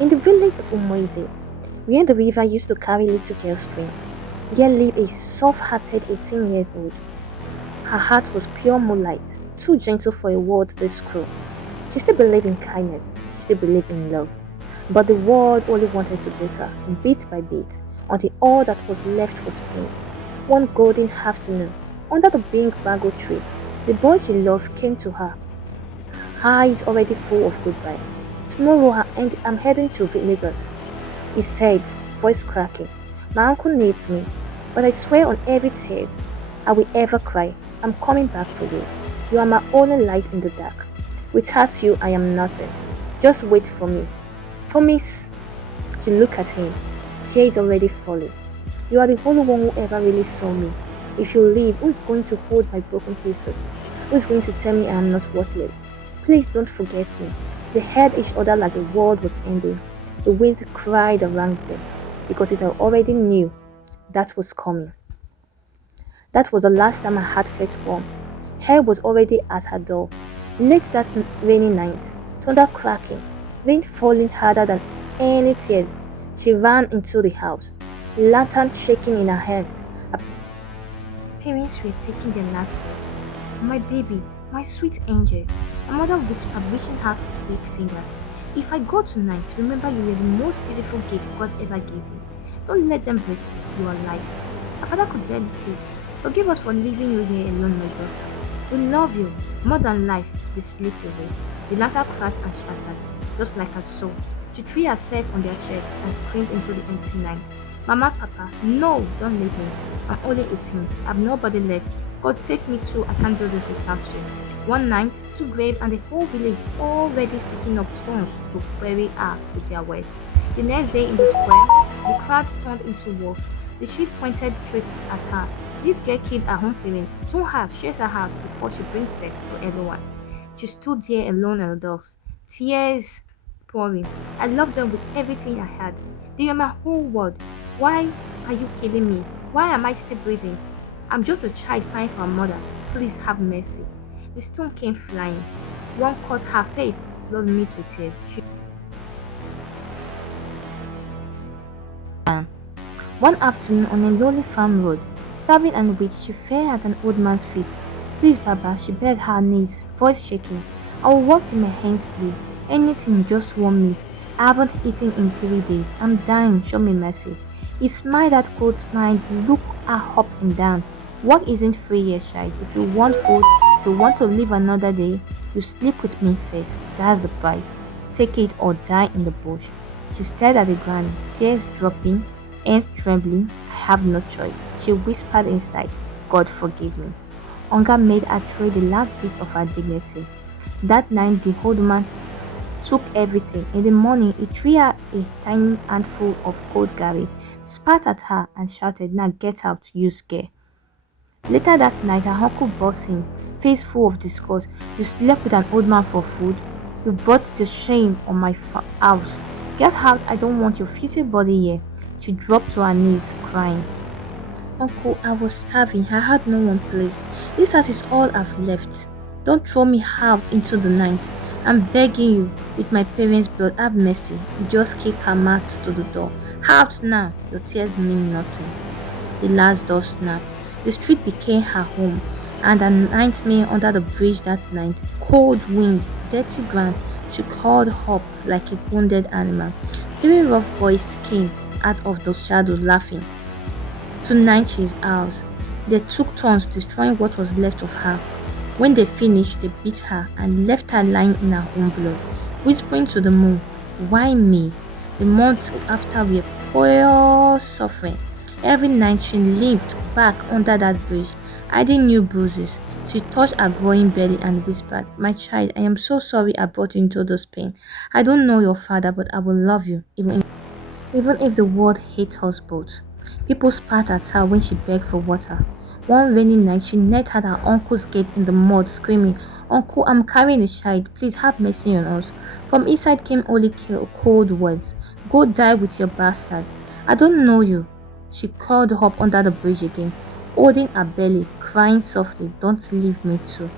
In the village of Umoise, where the river used to carry little girls' stream, there lived a soft-hearted 18 years old. Her heart was pure moonlight, too gentle for a world this cruel. She still believed in kindness, she still believed in love. But the world only wanted to break her, bit by bit, until all that was left was pain. One golden afternoon, under the big mango tree, the boy she loved came to her, eyes already full of goodbye. Tomorrow I'm heading to Lagos, he said, voice cracking. My uncle needs me, but I swear on every tears I will ever cry, I'm coming back for you. You are my only light in the dark. Without you, I am nothing. Just wait for me. Promise. She looked at him. Tears already falling. You are the only one who ever really saw me. If you leave, who is going to hold my broken pieces? Who is going to tell me I am not worthless? Please don't forget me. They held each other like the world was ending. The wind cried around them because it already knew that was coming. That was the last time her heart felt warm. Hair was already at her door. Late that rainy night, thunder cracking, rain falling harder than any tears. She ran into the house, lantern shaking in her hands. Her parents were taking their last breaths. My baby, my sweet angel, her mother whispered, reaching out with weak fingers. If I go tonight, remember you were the most beautiful gift God ever gave me. Don't let them break you. You are alive. Her father could barely speak. Forgive us for leaving you here alone, my daughter. We love you more than life. They slipped away. The lantern crashed and shattered, just like her soul. She threw herself on their chests and screamed into the empty night. Mama, Papa, no, don't leave me. I'm only 18. I have nobody left. God, take me too. I can't do this without you. One night, two graves and the whole village already picking up stones to bury her with their words. The next day in the square, the crowd turned into wolves. The chief pointed straight at her. This girl killed her own parents, stone her, chase her out before she brings death to everyone. She stood there alone in the dusk, tears pouring. I loved them with everything I had. They were my whole world. Why are you killing me? Why am I still breathing? I'm just a child crying for a mother. Please have mercy. The stone came flying. One caught her face. Lord meets with tears. One afternoon on a lonely farm road, starving and weak, she fell at an old man's feet. Please, Baba, she begged her knees, voice shaking. I will walk till my hands bleed. Anything, just warm me. I haven't eaten in 3 days. I'm dying, show me mercy. He smiled that cold smile, looked her up and down. Work isn't free yet, child. If you want food, if you want to live another day, you sleep with me first. That's the price. Take it or die in the bush. She stared at the ground, tears dropping, hands trembling. I have no choice. She whispered inside, God forgive me. Hunger made her trade the last bit of her dignity. That night the old man took everything. In the morning he threw her a tiny handful of cold garri, spat at her and shouted, now get out, you scare. Later that night her uncle buzzed him, face full of disgust. You slept with an old man for food? You brought the shame on my house. Get out, I don't want your filthy body here. She dropped to her knees, crying. Uncle, I was starving. I had no one place. This house is all I've left. Don't throw me out into the night. I'm begging you, with my parents' blood, have mercy. Just kick her mouth to the door. Out now. Your tears mean nothing. The last door snapped. The street became her home, and a nightmare under the bridge that night. Cold wind, dirty ground. She crawled up like a wounded animal. 3 rough boys came out of those shadows laughing. Tonight she's ours. They took turns destroying what was left of her. When they finished, they beat her and left her lying in her own blood, whispering to the moon, why me? The months after were pure suffering. Every night she limped back under that bridge, hiding new bruises. She touched her growing belly and whispered, my child, I am so sorry I brought you into this pain. I don't know your father, but I will love you, even if the world hates us both. People spat at her when she begged for water. One rainy night, she knelt at her uncle's gate in the mud, screaming, Uncle, I'm carrying a child. Please have mercy on us. From inside came only cold words. Go die with your bastard. I don't know you. She curled up under the bridge again, holding her belly, crying softly, don't leave me too.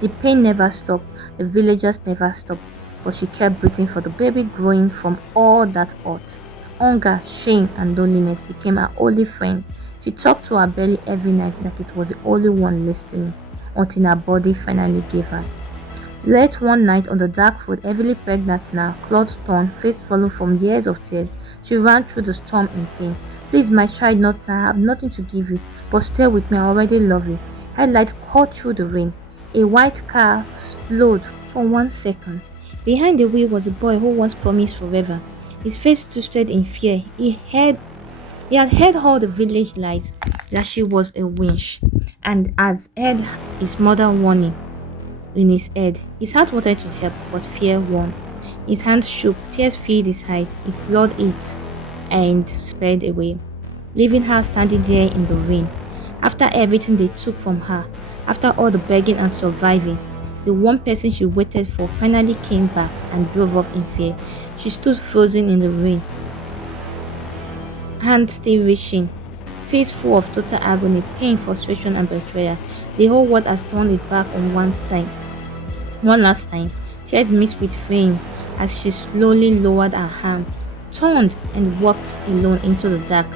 The pain never stopped. The villagers never stopped. but she kept breathing for the baby growing from all that hurt. Hunger, shame, and loneliness became her only friend. She talked to her belly every night like it was the only one listening, until her body finally gave her. Late one night on the dark road, heavily pregnant now, clothes torn, face swollen from years of tears, she ran through the storm in pain. Please, my child, not now. I have nothing to give you, but stay with me. I already love you. Headlight caught through the rain. A white car slowed for 1 second. Behind the wheel was a boy who once promised forever. His face twisted in fear. He had heard all the village lies that she was a winch, and has heard his mother warning in his head. His heart wanted to help, but fear won. His hands shook, tears filled his eyes. He floored it and sped away, leaving her standing there in the rain. After everything they took from her, after all the begging and surviving, the one person she waited for finally came back and drove off in fear. She stood frozen in the rain, hands still reaching, face full of total agony, pain, frustration, and betrayal. The whole world has turned its back on one last time. Tears mixed with rain as she slowly lowered her arm, turned, and walked alone into the dark.